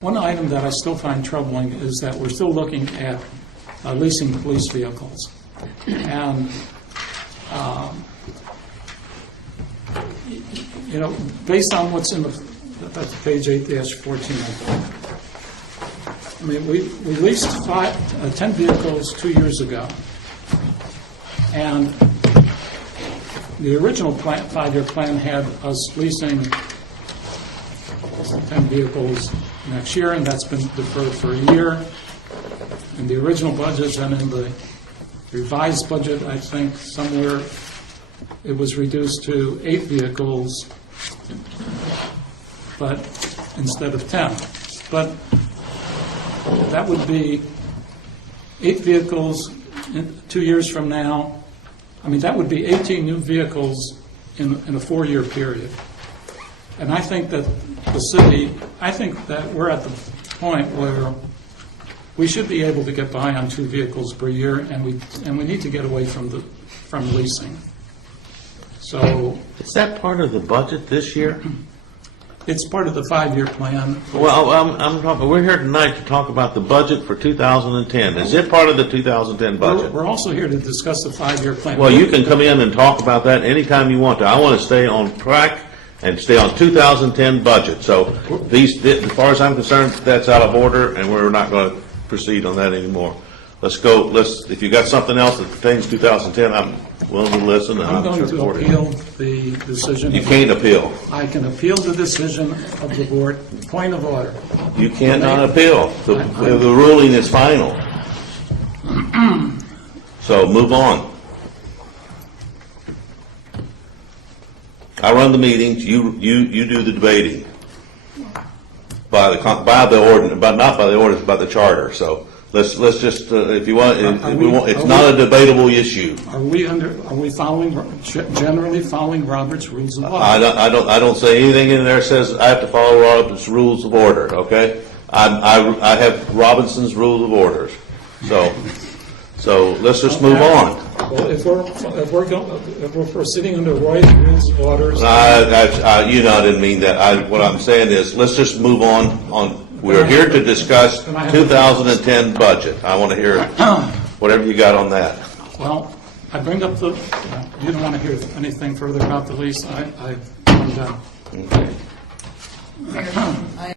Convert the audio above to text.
One item that I still find troubling is that we're still looking at leasing police vehicles. And, you know, based on what's in that's page 8-14, I mean, we leased 10 vehicles 2 years ago. And the original plan, 5-year plan had us leasing 10 vehicles next year, and that's been deferred for a year. In the original budget and in the revised budget, I think somewhere it was reduced to 8 vehicles, but instead of 10. But that would be 8 vehicles 2 years from now. I mean, that would be 18 new vehicles in a 4-year period. And I think that the city, I think that we're at the point where we should be able to get by on 2 vehicles per year, and we need to get away from leasing. So Is that part of the budget this year? it's part of the 5-year plan. Well, I'm talking, we're here tonight to talk about the budget for 2010. Is it part of the 2010 budget? We're also here to discuss the 5-year plan. Well, you can come in and talk about that anytime you want to. I want to stay on track and stay on 2010 budget. So these, as far as I'm concerned, that's out of order, and we're not going to proceed on that anymore. Let's go, if you got something else that pertains to 2010, I'm willing to listen, and I'm going to support it. appeal the decision. You can't appeal. I can appeal the decision of the board. Point of order. You cannot appeal. The ruling is final. So move on. I run the meetings. You do the debating by the ordinance, but not by the ordinance, by the charter. So let's just if you want, it's not a debatable issue. Are we generally following Robert's rules of law? I don't say anything in there says I have to follow Robert's rules of order. Okay, I have Robinson's rules of orders. So let's just move on. Well, if we're proceeding under Roy's rules of orders, I didn't mean that. What I'm saying is let's just move on. We're here to discuss 2010 budget. I want to hear whatever you got on that. well, I bring up you don't want to hear anything further about the lease. I'm done. Okay.